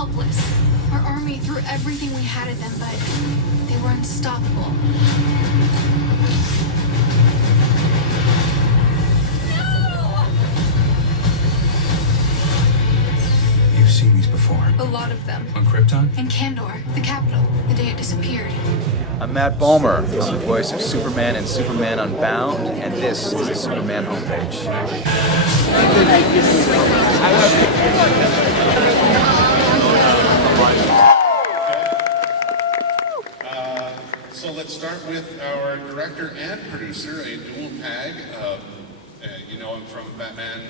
helpless. Our army threw everything we had at them, but they were unstoppable. You've seen these before. A lot of them. On Krypton? In Kandor, the capital, the day it disappeared. I'm Matt Bomer. I'm the voice of Superman in Superman Unbound, and this is the Superman homepage. So let's start with our director and producer, a dual tag. You know him from Batman,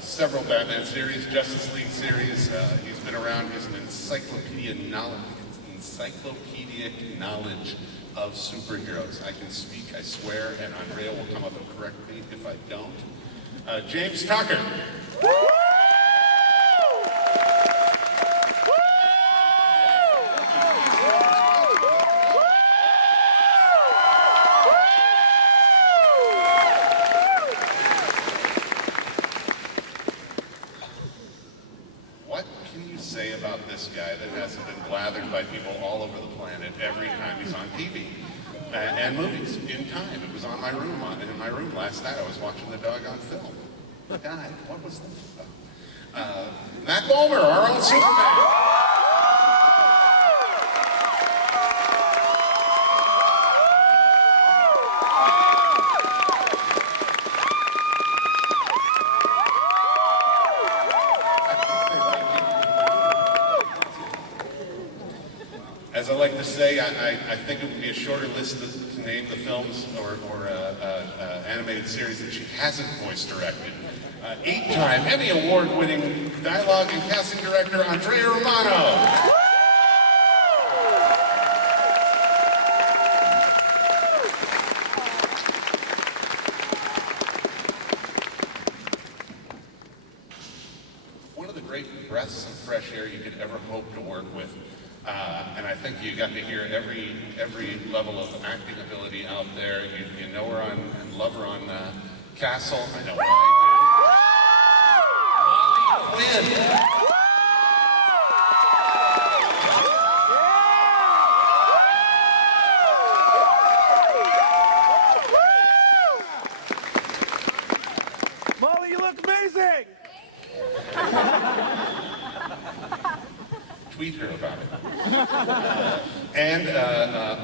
several Batman series, Justice League series. He's been around. He's an encyclopedic knowledge of superheroes. I can speak, I swear, and Andrea will come up and correct me if I don't. James Tucker. What can you say about this guy that hasn't been blathered by people all over the planet every time he's on TV and movies in time? It was in my room last night. I was watching the doggone film. He died. What was that? Matt Bomer, our own Superman. As I like to say, I think it would be a shorter list to name the films or animated series that she hasn't voice directed. 8-time Emmy Award-winning dialogue and casting director Andrea Romano. One of the great breaths of fresh air you could ever hope to work with. And I think you got to hear every level of acting ability out there. You know her and love her on Castle. I know I do. Molly Quinn. Molly, you look amazing! Tweet her about it. And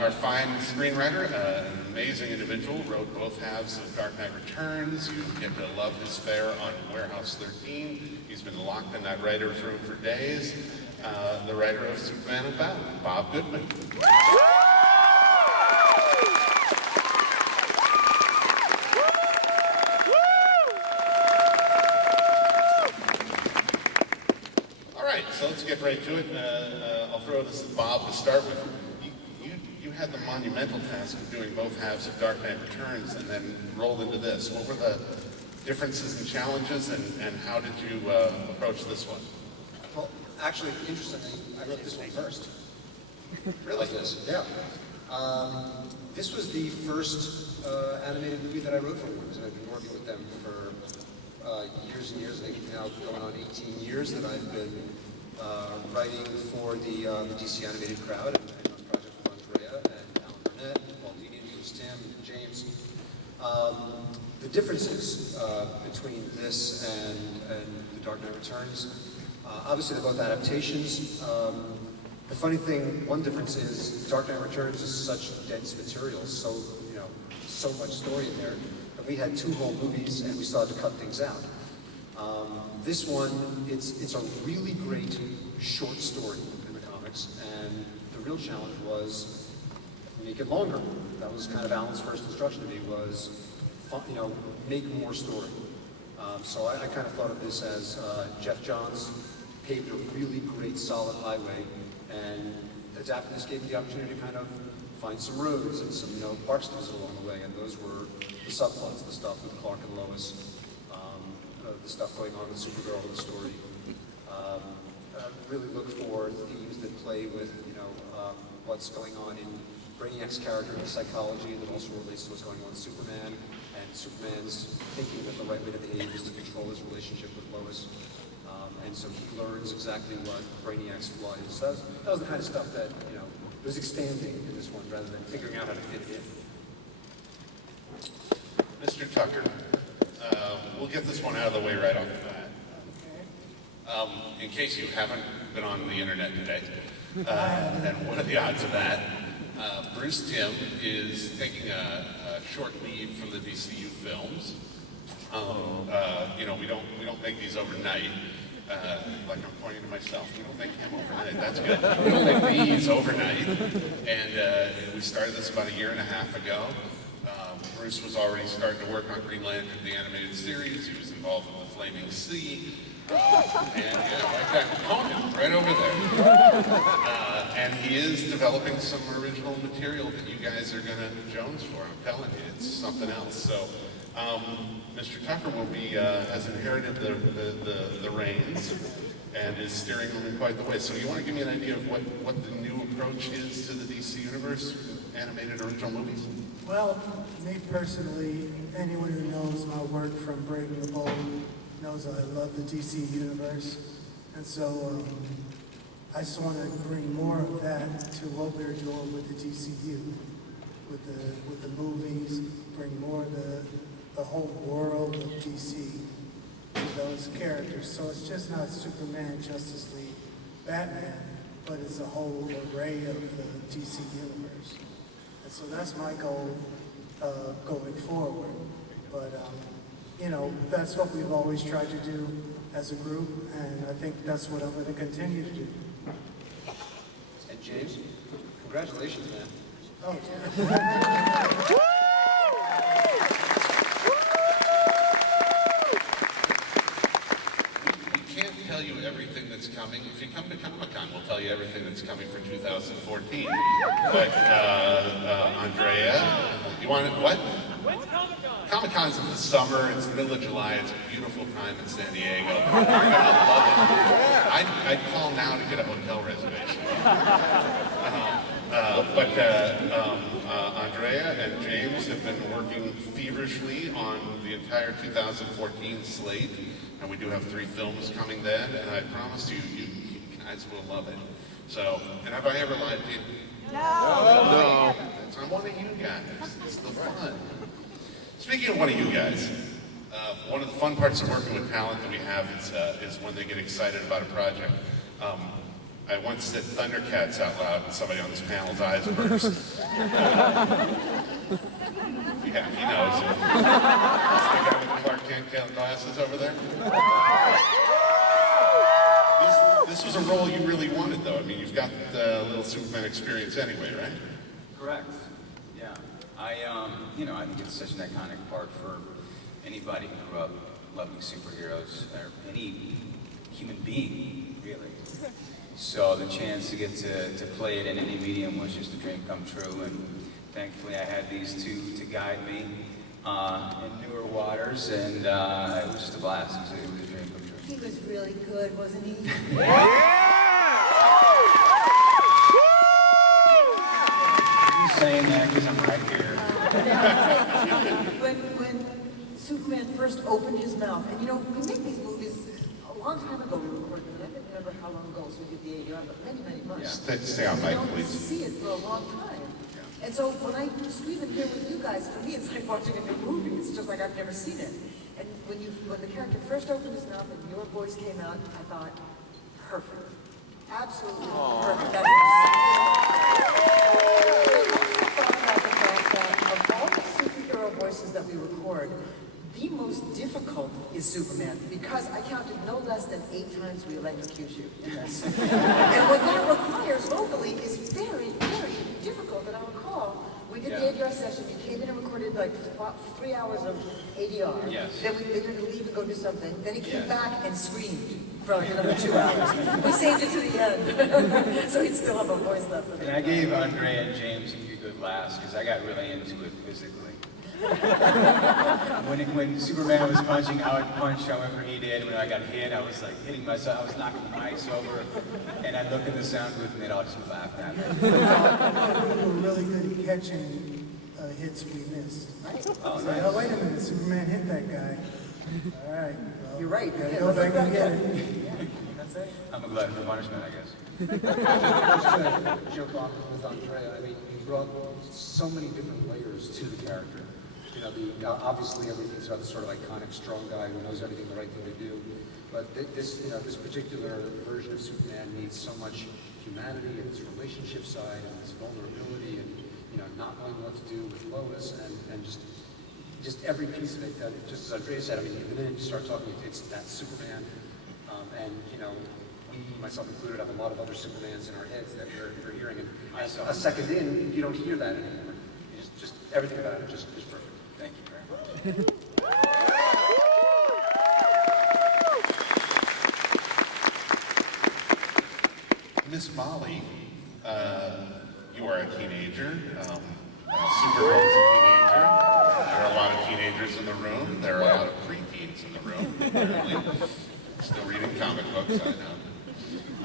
our fine screenwriter, an amazing individual, wrote both halves of Dark Knight Returns. You get to love his fare on Warehouse 13. He's been locked in that writer's room for days. The writer of Superman Unbound, Bob Goodman. So let's get right to it. I'll throw this to Bob to start with. You had the monumental task of doing both halves of Dark Knight Returns and then rolled into this. What were the differences and challenges, and how did you approach this one? Well, actually, interestingly, I wrote this one first. Really? Like this, yeah. This was the first animated movie that I wrote for Warner, and I've been working with them for years and years. I think now going on 18 years that I've been writing for the DC animated crowd, and on project with Andrea and Alan Burnett, and Paul Dini, and Tim, and James. The differences between this and The Dark Knight Returns, obviously they're both adaptations. The funny thing, one difference is Dark Knight Returns is such dense material, so much story in there, that we had 2 whole movies and we started to cut things out. This one, it's a really great short story in the comics, and the real challenge was make it longer. That was kind of Alan's first instruction to me, was make more story. So I kind of thought of this as Jeff Johns paved a really great solid highway, and adapting this gave me the opportunity to kind of find some roads and some parks to visit along the way, and those were the subplots, the stuff with Clark and Lois. The stuff going on with Supergirl in the story. Really look for themes that play with, what's going on in Brainiac's character and psychology, that also relates to what's going on with Superman, and Superman's thinking that the right way to behave is to control his relationship with Lois. And so he learns exactly what Brainiac's flaw is. So that was the kind of stuff that, you know, was expanding in this one rather than figuring out how to fit it in. Mr. Tucker, we'll get this one out of the way right off the bat. In case you haven't been on the internet today, and what are the odds of that? Bruce Timm is taking a short leave from the DCU films. You know, we don't make these overnight. Like I'm pointing to myself, we don't make him overnight. That's good. We don't make these overnight. And we started this about 1.5 years ago. Bruce was already starting to work on Green Lantern, the animated series. He was involved with the Flaming Sea. And yeah, like that component right over there. And he is developing some original material that you guys are going to Jones for. I'm telling you, it's something else. So Mr. Tucker will be has inherited the reins and is steering them in quite the way. So you want to give me an idea of what the new approach is to the DC Universe animated original movies? Well, me personally, anyone who knows my work from Brave the Bold knows I love the DC Universe. And so I just want to bring more of that to what we're doing with the DCU, with the movies, bring more of the whole world of DC to those characters. So it's just not Superman, Justice League, Batman, but it's a whole array of the DC Universe. And so that's my goal going forward. But, you know, that's what we've always tried to do as a group, and I think that's what I'm going to continue to do. And James, congratulations, man. Oh, We can't tell you everything that's coming. If you come to Comic-Con, we'll tell you everything that's coming for 2014. But Andrea, you want it? What? When's Comic-Con? Comic-Con's in the summer. It's the middle of July. It's a beautiful time in San Diego. You're gonna love it. I'd call now to get a hotel reservation. Andrea and James have been working feverishly on the entire 2014 slate, and we do have 3 films coming then, and I promise you guys will love it. So, and have I ever lied to you? No. I'm one of you guys. It's the fun. Speaking of one of you guys, one of the fun parts of working with talent that we have is when they get excited about a project. I once said Thundercats out loud and somebody on this panel's eyes burst. Yeah, he knows. That's the guy with the Clark Kent glasses over there. This was a role you really wanted, though. I mean, you've got the little Superman experience anyway, right? Correct. Yeah. You know, I think it's such an iconic part for anybody who grew up loving superheroes, or any human being, really. So the chance to get to play it in any medium was just a dream come true, and thankfully I had these two to guide me in newer waters, and it was just a blast. It was a dream come true. He was really good, wasn't he? I'm saying that because I'm right here. When Superman first opened his mouth, and you know, we make these movies a long time ago. We recorded them. I don't remember how long ago we did the ADR, but many months. Yeah. Stay on mic, please. You don't see it for a long time. And so when I scream in here with you guys, for me it's like watching a new movie. It's just like I've never seen it. And when the character first opened his mouth and your voice came out, I thought, perfect. Absolutely perfect. That's of all the superhero voices that we record, the most difficult is Superman, because I counted no less than 8 times we electrocute you in this. And what that requires vocally is very, very difficult. And I recall, we did the ADR session, you came in and recorded like 3 hours of ADR. Yes. Then we had to leave and go do something. Then he came back and screamed for like another 2 hours. We saved it to the end. So he'd still have a voice left. And I gave Andrea and James a few good laughs because I got really into it physically. when Superman was punching, I would punch however he did. When I got hit, I was like hitting myself, I was knocking the mics over, and I'd look in the sound booth and they'd all just be laughing at me. We were really good at catching hits we missed. Oh, So, nice. oh, wait a minute, Superman hit that guy. All right. Well, You're right. gotta Yeah, go let's back go and get back. it. fiance? I'm a glutton for punishment, I guess. Just to jump on with Andrea, I mean, you brought so many different layers to the character. You know, obviously everything's about the sort of iconic strong guy who knows everything the right thing to do. But this, you know, this particular version of Superman needs so much humanity and his relationship side and his vulnerability and, you know, not knowing what to do with Lois and just every piece of it. That, just as Andrea said, I mean, the minute you start talking, it's that Superman. And, you know, we, myself included, have a lot of other Supermans in our heads that we're hearing. And a second in, you don't hear that anymore. Just everything about it just is perfect. Thank you very much. Miss Molly, you are a teenager. Supergirl is a teenager. There are a lot of teenagers in the room. There are a lot of preteens in the room, apparently. Still reading comic books,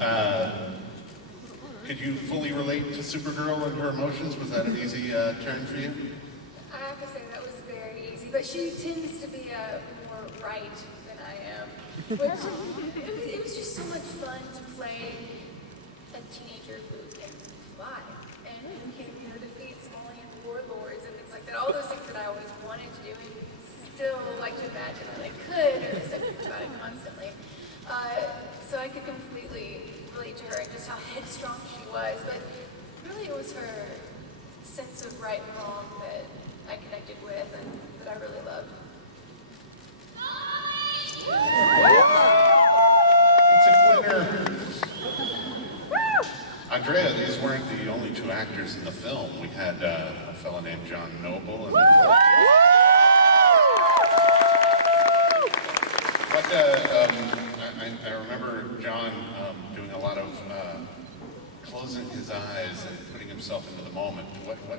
I know. Could you fully relate to Supergirl and her emotions? Was that an easy turn for you? I have to say that was very easy, but she tends to be more right than I am. Which, it was just so much fun to play a teenager who can fly and who can, you know, defeat Somalian warlords and things like that. All those things that I always wanted to do and still like to imagine that I could, or just think about it constantly. So I could completely relate to her and just how headstrong she was, but really it was her sense of right and wrong that I connected with and that I really loved. It's a winner. Andrea, these weren't the only two actors in the film. We had a fellow named John Noble. And I remember John doing a lot of closing his eyes and putting himself into the moment. What were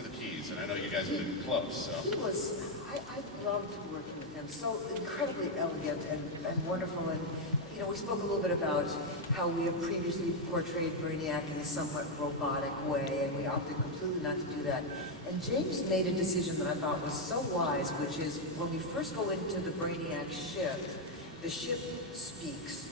the keys? And I know you guys have been close, so. He was, I loved working with him, so incredibly elegant and wonderful. And, you know, we spoke a little bit about how we have previously portrayed Brainiac in a somewhat robotic way, and we opted completely not to do that. And James made a decision that I thought was so wise, which is when we first go into the Brainiac ship, the ship speaks.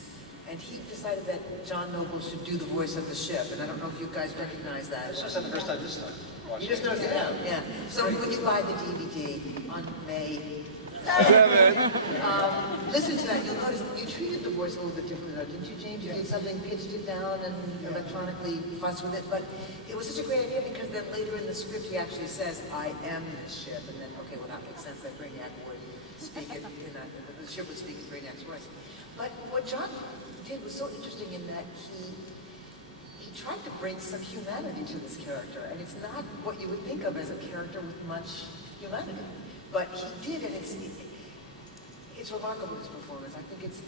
And he decided that John Noble should do the voice of the ship. And I don't know if you guys recognize that. This was the first time this time. You just noticed it now, yeah. So when you buy the DVD on May 7th, listen to that. You'll notice that you treated the voice a little bit differently, though, didn't you, James? You did something, pitched it down, and electronically fussed with it. But it was such a great idea because then later in the script he actually says, "I am the ship," and then okay, well that makes sense that Brainiac would speak it in that the ship would speak in Brainiac's voice. But what John did was so interesting in that he tried to bring some humanity to this character, and it's not what you would think of as a character with much humanity. But he did, and it's remarkable, his performance. I think it's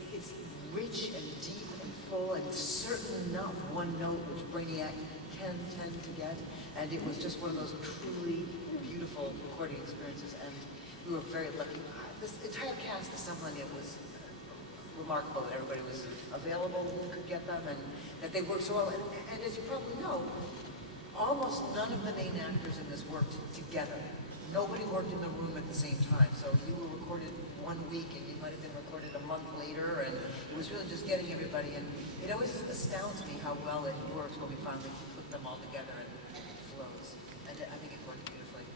rich and deep and full, and certainly not one note which Brainiac can tend to get. And it was just one of those truly beautiful recording experiences, and we were very lucky. This entire cast assembling it was remarkable that everybody was available, who could get them, and that they worked so well. And as you probably know, almost none of the main actors in this worked together. Nobody worked in the room at the same time. So you were recorded 1 week, and you might have been recorded a month later, and it was really just getting everybody. And it always astounds me how well it works when we finally put them all together and it flows. And I think it worked beautifully.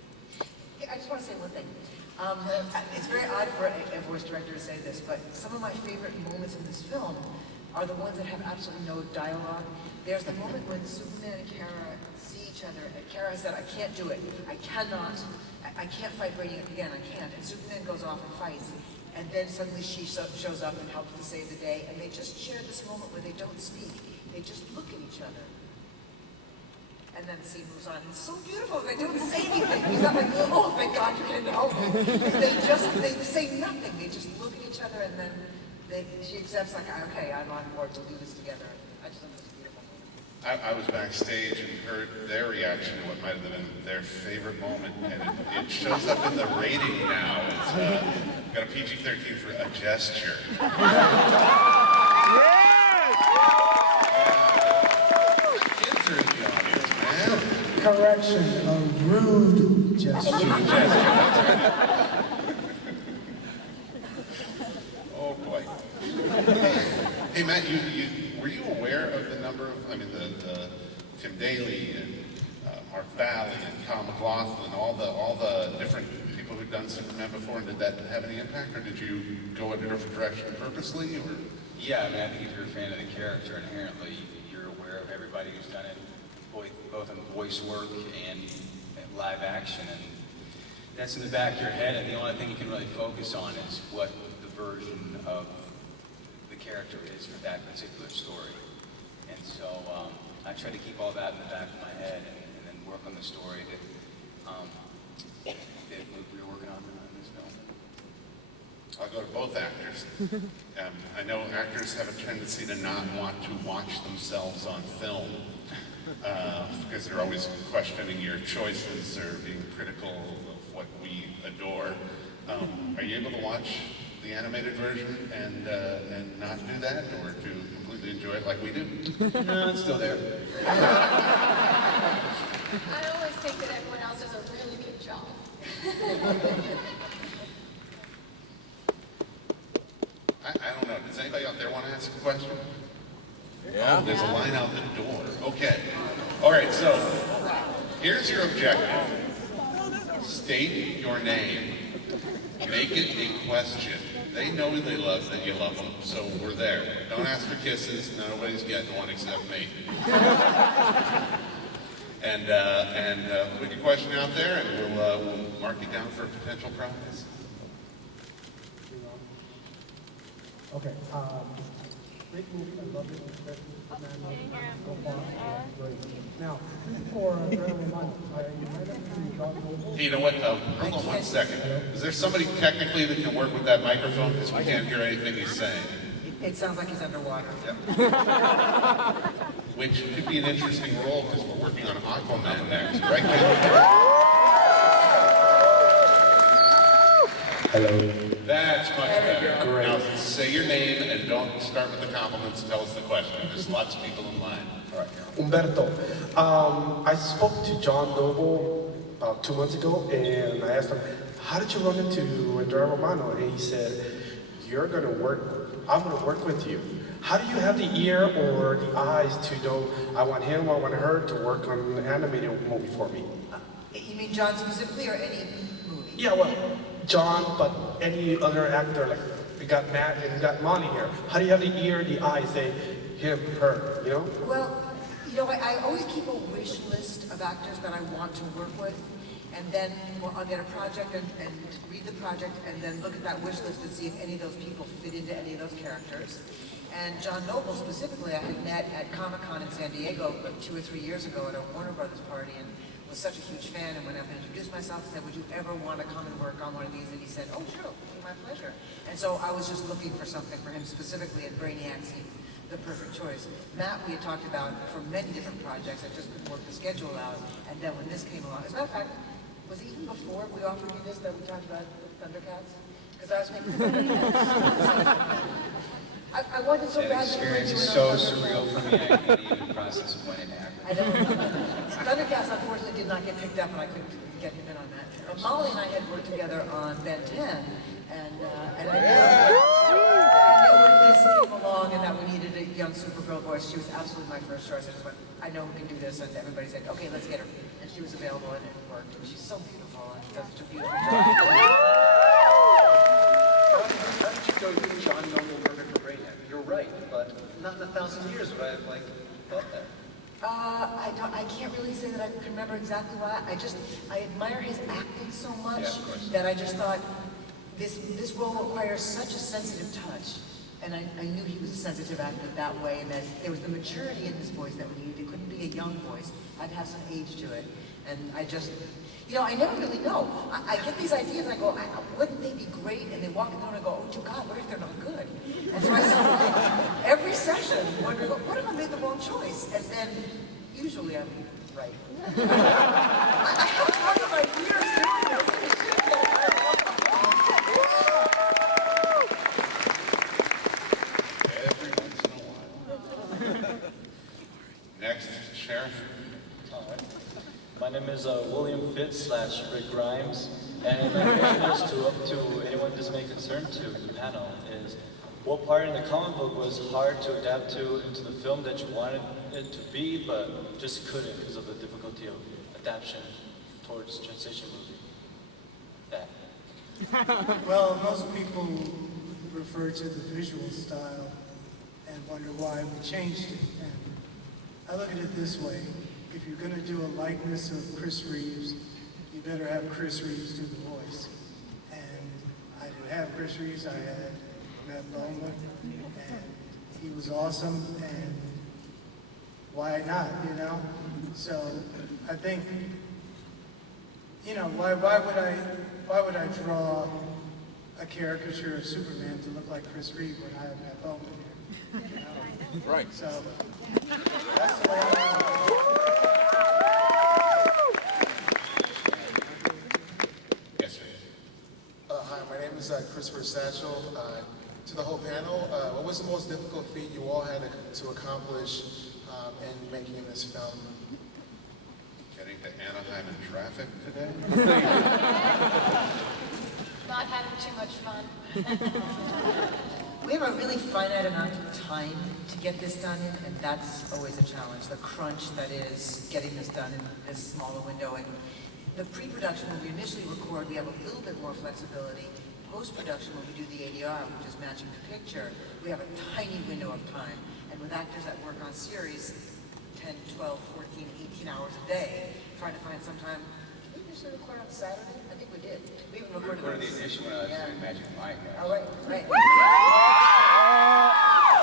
I just want to say one thing. It's very odd for a voice director to say this, but some of my favorite moments in this film are the ones that have absolutely no dialogue. There's the moment when Superman and Kara see each other, and Kara said, "I can't do it. I can't fight Brainiac again. I can't." And Superman goes off and fights, and then suddenly she shows up and helps to save the day, and they just share this moment where they don't speak. They just look at each other. And then the scene moves on. It's so beautiful. They don't say anything. He's not like, "Oh, thank God you can help me." They say nothing. They just look at each other, and then she accepts, like, "Okay, I'm on board. We'll do this together." I just think it's beautiful. I was backstage and heard their reaction to what might have been their favorite moment, and it shows up in the rating now. It's got a PG-13 for a gesture. Kids are in the audience, man. Correction, a rude gesture. A rude gesture, that's right. Oh boy. Hey Matt, were you aware of the number of, I mean, the Tim Daly and Mark Valley and Kyle MacLachlan, all the different people who've done Superman before, and did that have any impact, or did you go in a different direction purposely, or? Yeah, I mean, I think if you're a fan of the character, inherently, you're aware of everybody who's done it, both in voice work and live action, and that's in the back of your head, and the only thing you can really focus on is what the version of the character is for that particular story. And so I try to keep all that in the back of my head and then work on the story that we were working on in this film. I'll go to both actors. I know actors have a tendency to not want to watch themselves on film because they're always questioning your choices or being critical of what we adore. Are you able to watch the animated version and not do that, or to completely enjoy it like we do? No, it's still there. I always think that everyone else does a really good job. I don't know. Does anybody out there want to ask a question? Yeah. Oh, there's a line out the door. Okay. All right, so here's your objective. State your name. Make it a question. They know that you love them, so we're there. Don't ask for kisses. Nobody's getting one except me. and put your question out there, and we'll mark you down for a potential prize. Okay, great movie, I love it, especially Superman so far, great. Now, for Rennie Cowan, you might have to John Noble. Hey, you know what? Hold on 1 second. Is there somebody technically that can work with that microphone? Because we can't hear anything he's saying. It sounds like he's underwater. Which could be an interesting role because we're working on Aquaman next, right, Ken? Hello. That's much better. Great. Now say your name and don't start with the compliments. Tell us the question. There's lots of people in line. All right. Umberto. I spoke to John Noble about 2 months ago, and I asked him, how did you run into Andrea Romano? And he said, I'm going to work with you. How do you have the ear or the eyes to know I want him or I want her to work on an animated movie for me? You mean John specifically or any movie? Yeah, well, John, but any other actor, like we got Matt and we got Monty here. How do you have the ear, the eye, say him, her, you know? Well, you know, I always keep a wish list of actors that I want to work with, and then I'll get a project and read the project and then look at that wish list and see if any of those people fit into any of those characters. And John Noble specifically, I had met at Comic-Con in San Diego like 2 or 3 years ago at a Warner Brothers party, and was such a huge fan, and went up and introduced myself and said, would you ever want to come and work on one of these? And he said, oh sure, it'll be my pleasure. And so I was just looking for something for him specifically, and Brainiac seemed the perfect choice. Matt, we had talked about for many different projects. I just couldn't work the schedule out, and then when this came along, as a matter of fact, was it even before we offered you this that we talked about Thundercats? Because I was making Thundercats. I wanted so bad to experience is so surreal for me, I can't even process when it happened. I know. Thundercats unfortunately did not get picked up, and I couldn't get him in on that. Molly and I had worked together on Ben 10, and I knew when this came along and that we needed a young Supergirl voice, she was absolutely my first choice. I just went, I know we can do this, and everybody said, okay, let's get her. And she was available, and it worked. And she's so beautiful, and she does such a beautiful job. How did you go to John Noble perfect for Brainiac? You're right, but not in 1,000 years would I have thought that. I can't really say that I can remember exactly why. I admire his acting so much that I just thought this role requires such a sensitive touch. And I knew he was a sensitive actor that way, and that there was the maturity in his voice that we needed. It couldn't be a young voice. I'd have some age to it. And I just, I never really know. I get these ideas and I go, wouldn't they be great? And they walk in the door and I go, oh, God, what if they're not good? And so I spend every session wondering, what if I made the wrong choice? And then usually I'm right. I have talked about years doing this. Every once in a while. Next, Sheriff. My name is William Fitz / Rick Grimes, and my question is to anyone this may concern to in the panel is, what part in the comic book was hard to adapt to into the film that you wanted it to be, but just couldn't because of the difficulty of adaptation towards transition movie? That. Well, most people refer to the visual style and wonder why we changed it. And I look at it this way. If you're going to do a likeness of Chris Reeves, you better have Chris Reeves do the voice. And I didn't have Chris Reeves, I had Matt Bowman, and he was awesome, and why not, you know? So I think, you know, why would I draw a caricature of Superman to look like Chris Reeve when I have Matt Bowman here? You know? Right. So that's the way I Yes, sir. Hi, my name is Christopher Satchel. To the whole panel, what was the most difficult feat you all had to accomplish in making this film? Getting to Anaheim in traffic today? Not having too much fun. We have a really finite amount of time to get this done in, and that's always a challenge. The crunch that is getting this done in this smaller window. And the pre-production, when we initially record, we have a little bit more flexibility. Post-production, when we do the ADR, which is matching the picture, we have a tiny window of time. And with actors that work on series 10, 12, 14, 18 hours a day, trying to find some time. Did we usually record on Saturday? I think we did. We even recorded Recorded the initial when I was doing Magic Mike. Oh, right, right.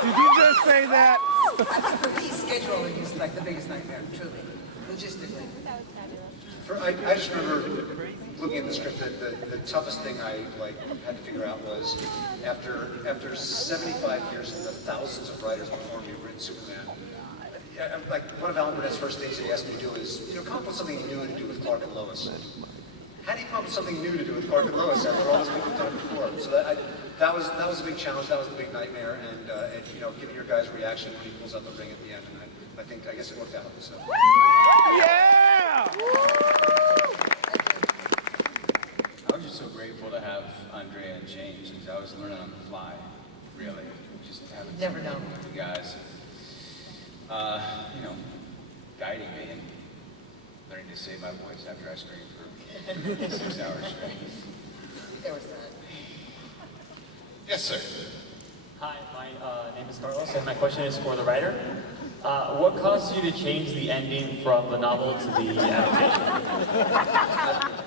Did you just say that? I think for me, scheduling is like the biggest nightmare, truly, logistically. I just remember looking at the script that the toughest thing I had to figure out was after 75 years and the thousands of writers before me who've written Superman. Like one of Alan Burnett's first things he asked me to do is, come up with something new to do with Clark and Lois. How do you come up with something new to do with Clark and Lois after all those people have done it before? So that was a big challenge. That was the big nightmare, and giving your guys' reaction when he pulls out the ring at the end, and I guess it worked out. So. Yeah! I was just so grateful to have Andrea and James, because I was learning on the fly, really. Just having Never know. you guys, guiding me and learning to save my voice after I screamed for 6 hours straight. There was that. Yes, sir. Hi, my name is Carlos, and my question is for the writer. What caused you to change the ending from the novel to the adaptation?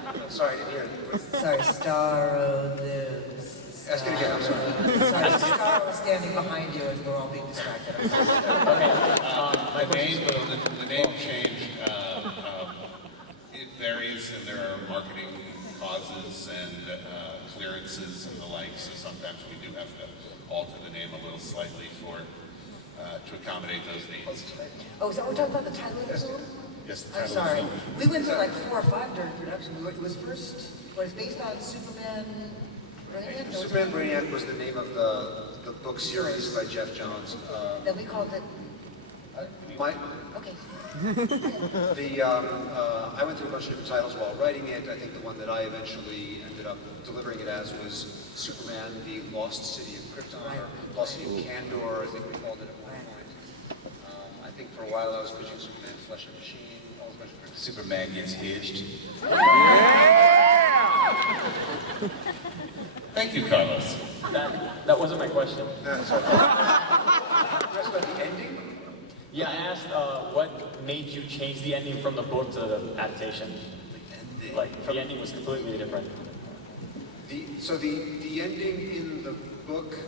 I'm sorry, I didn't hear it. Sorry, Starro lives. Ask it again, I'm sorry. Sorry, Starro was standing behind you as we're all being distracted. The name change, it varies, and there are marketing causes and clearances and the like, so sometimes we do have to alter the name a little slightly to accommodate those needs. Oh, is that what we're talking about, the title of the film? Yes, the I'm title of the sorry. film. We went through like 4 or 5 during production. It was based on Superman Brainiac? Superman Brainiac was the name of the book series by Jeff Johns. Then we called it, okay. I went through a bunch of different titles while writing it. I think the one that I eventually ended up delivering it as was Superman, the Lost City of Krypton, or Lost City of Kandor, I think we called it at one point. I think for a while I was pitching Superman, Flesh and Machine, all those bunch of different Superman gets hitched. Thank you, Carlos. That wasn't my question. You asked about the ending? Yeah, I asked what made you change the ending from the book to the adaptation? Like, the ending was completely different. The ending in the book,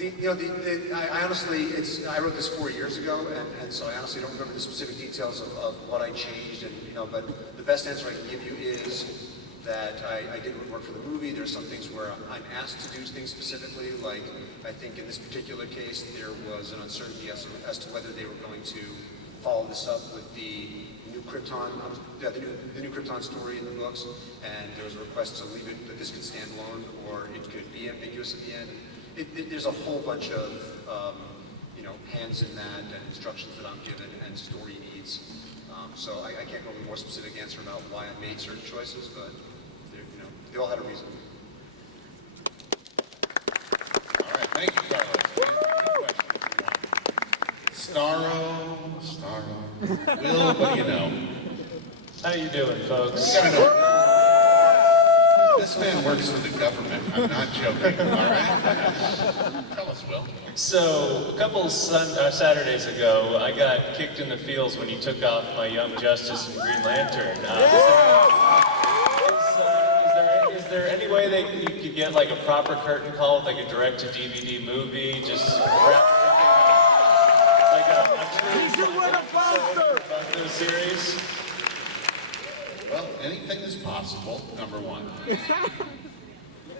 I honestly, I wrote this 4 years ago, and so I honestly don't remember the specific details of what I changed, but the best answer I can give you is that I did work for the movie. There's some things where I'm asked to do things specifically, like I think in this particular case there was an uncertainty as to whether they were going to follow this up with the new Krypton, the new Krypton story in the books, and there was a request to leave it, that this could stand alone, or it could be ambiguous at the end. There's a whole bunch of hands in that, and instructions that I'm given, and story needs. So I can't go with a more specific answer about why I made certain choices, but they all had a reason. Starro. Will, what do you know? How you doing, folks? You gotta know. This man works for the government. I'm not joking, all right? Tell us, Will. So, a couple Saturdays ago, I got kicked in the feels when you took off my Young Justice and Green Lantern. Is there any way that you could get like a proper curtain call with like a direct-to-DVD movie? Just wrap like a true episode series? Well, anything is possible, number one.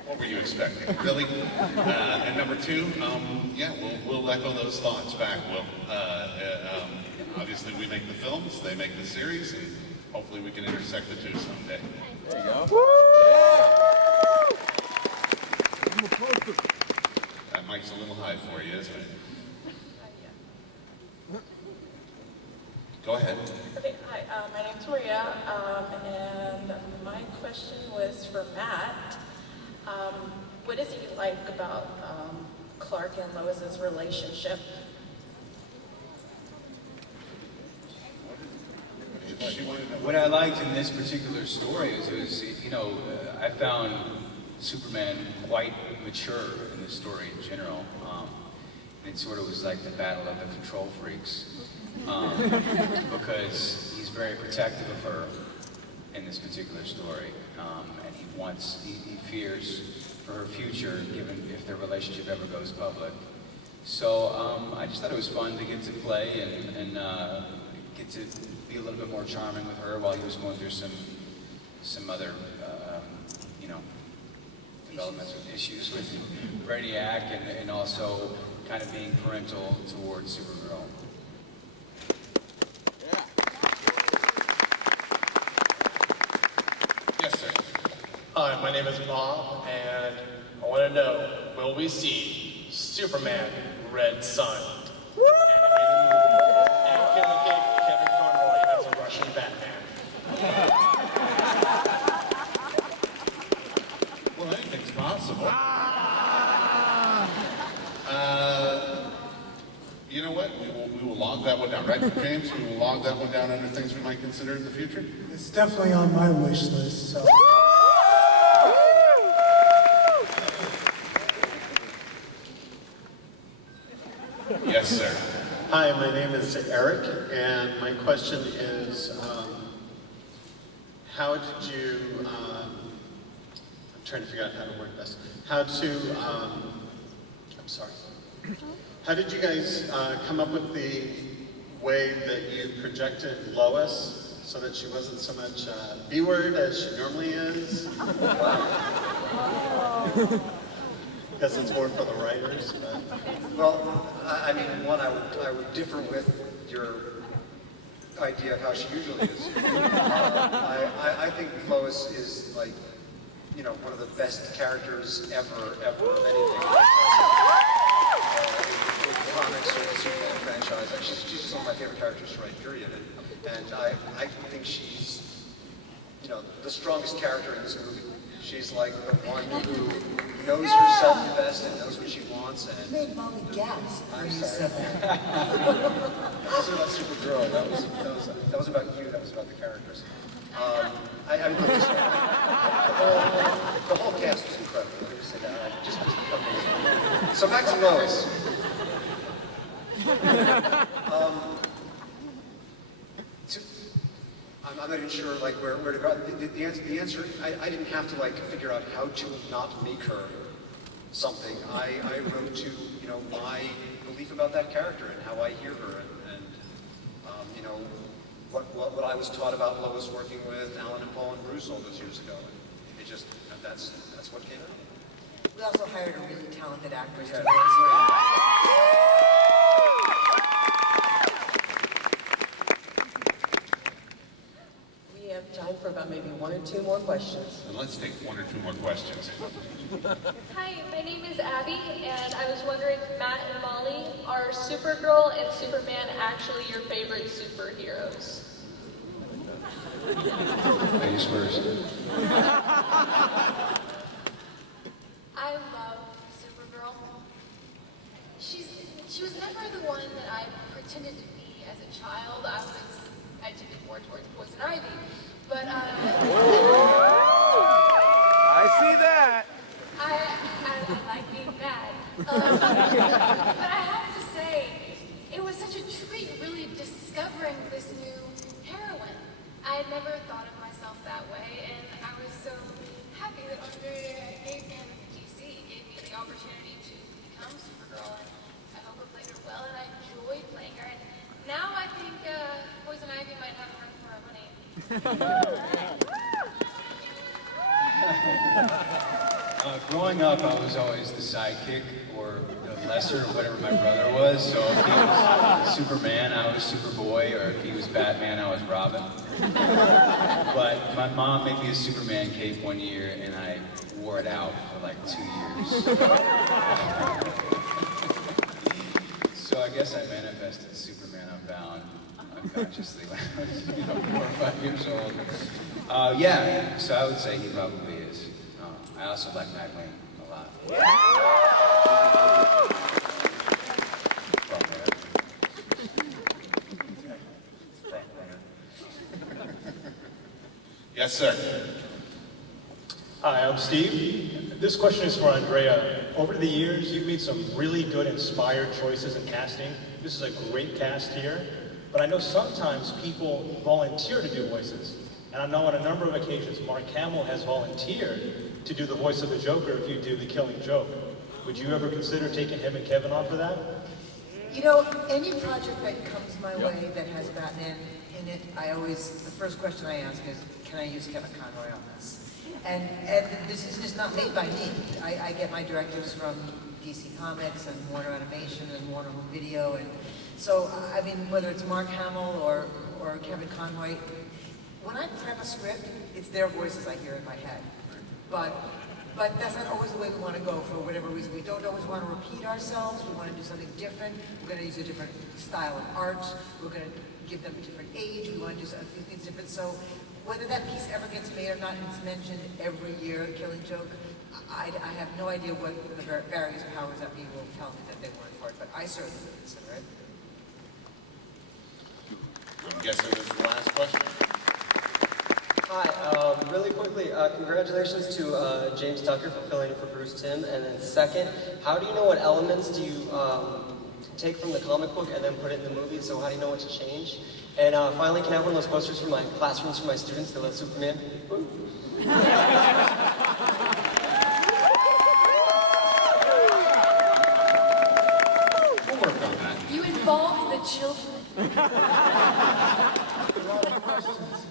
What were you expecting? Really? And number two, yeah, we'll echo those thoughts back, Will. Obviously, we make the films, they make the series, and hopefully we can intersect the two someday. There you go. That mic's a little high for you, isn't it? Go ahead. Okay, hi, my name's Maria, and my question was for Matt. What does he like about Clark and Lois's relationship? What I liked in this particular story is I found Superman quite mature in this story in general. And it sort of was like the battle of the control freaks. Because he's very protective of her in this particular story. And he fears for her future, given if their relationship ever goes public. So I just thought it was fun to get to play and get to be a little bit more charming with her while he was going through some other, developments with issues with Brainiac and also kind of being parental towards Supergirl. Yes, sir. Hi, my name is Bob, and I want to know, will we see Superman Red Sun? And Kevin Conroy as a Russian Batman. Well, anything's possible. You know what? We will log that one down, right, James? We will log that one down under things we might consider in the future. It's definitely on my wish list, so. Yes, sir. Hi, my name is Eric, and my question is, how did you, I'm trying to figure out how to word this, how did you guys come up with the way that you projected Lois so that she wasn't so much B-word as she normally is? Because it's more for the writers, but... Well, I mean, one, I would differ with your idea of how she usually is. I think Lois is like, one of the best characters ever of anything. The comics or the Superman franchise. She's just one of my favorite characters to write, period. And I think she's, the strongest character in this movie. She's like the one who knows herself the best and knows what she wants. And You made Molly gasp when you said that. That wasn't about Supergirl. That was about you. That was about the characters. I mean, the whole cast was incredible. Let me just say that. Just amazing. So back to Lois. I'm not even sure where to go. The answer, I didn't have to figure out how to not make her something. I wrote to my belief about that character and how I hear her and what I was taught about Lois working with Alan and Paul and Bruce all those years ago. It just that's what came out. We also hired a really talented actress to We have time for about maybe one or two more questions. And let's take one or two more questions. Hi, my name is Abby, and I was wondering, Matt and Molly, are Supergirl and Superman actually your favorite superheroes? Ladies first. I love Supergirl. She's She was never the one that I pretended to be as a child. I tended more towards Poison Ivy. But, I see that. I like being bad. But I have to say, it was such a treat really discovering this new heroine. I had never thought of myself that way, and I was so happy that Andrea gave me the opportunity to become Supergirl, and I hope I played her well, and I enjoyed playing her. And now I think Poison Ivy might have a run for her money. Growing up, I was always the sidekick or the lesser of whatever my brother was. So if he was Superman, I was Superboy, or if he was Batman, I was Robin. But my mom made me a Superman cape one year, and I wore it out for like 2 years. So I guess I manifested Superman Unbound unconsciously when I was 4 or 5 years old. Yeah, so I would say he probably is. I also like Nightwing a lot. Yes, sir. Hi, I'm Steve. This question is for Andrea. Over the years, you've made some really good inspired choices in casting. This is a great cast here, but I know sometimes people volunteer to do voices. And I know on a number of occasions, Mark Hamill has volunteered to do the voice of the Joker if you do The Killing Joke. Would you ever consider taking him and Kevin on for that? You know, any project that comes my way that has Batman in it, the first question I ask is, can I use Kevin Conroy on this? And this is not made by me. I get my directives from DC Comics and Warner Animation and Warner Home Video. And so, I mean, whether it's Mark Hamill or Kevin Conroy, when I prep a script, it's their voices I hear in my head. But that's not always the way we want to go for whatever reason. We don't always want to repeat ourselves. We want to do something different. We're going to use a different style of art. We're going to give them a different age. We want to do a few things different. So whether that piece ever gets made or not, it's mentioned every year, The Killing Joke. I have no idea what the various powers that be will tell me that they weren't for it, but I certainly would consider it. I'm guessing this is the last question. Hi, really quickly, congratulations to James Tucker for filling in for Bruce Timm. And then second, how do you know what elements do you take from the comic book and then put it in the movie? So how do you know what to change? And finally, can I have one of those posters for my classrooms for my students that love Superman? We'll work on that. You involved the children. A lot of questions.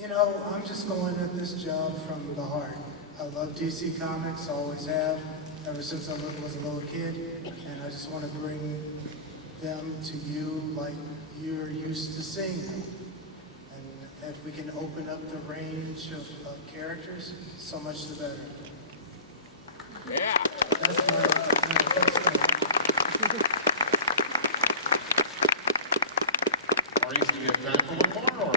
You know, I'm just going at this job from the heart. I love DC Comics, always have, ever since I was a little kid, and I just want to bring them to you like you're used to seeing them. And if we can open up the range of characters, so much the better. Yeah. That's my first thing. Maurice, do we have time for one more, or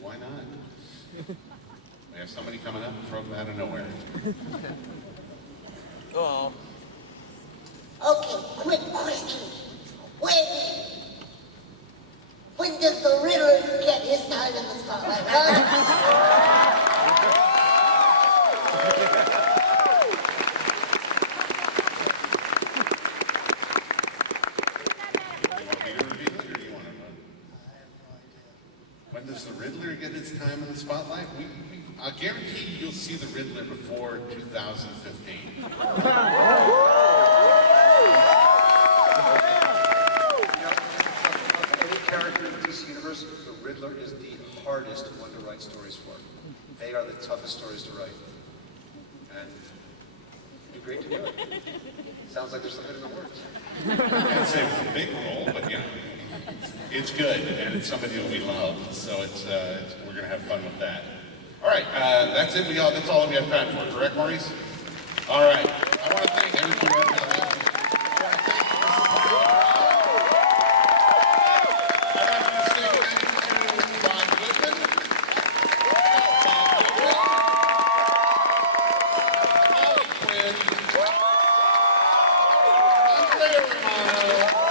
why not? We have somebody coming up from out of nowhere. Oh. Okay, quick question. When does the Riddler get his time in the spotlight, huh? When does the Riddler get his time in the spotlight? I guarantee you'll see the Riddler before 2015. Any character in the DC Universe, the Riddler is the hardest one to write stories for. They are the toughest stories to write. And it'd be great to do it. Sounds like there's something in the works. I'd say it's a big role, but you know, it's good, and it's somebody that we love, so we're going to have fun with that. All right, that's it. That's all we have time for, correct, Maurice? All right. I want to thank everybody. Andrea Romano.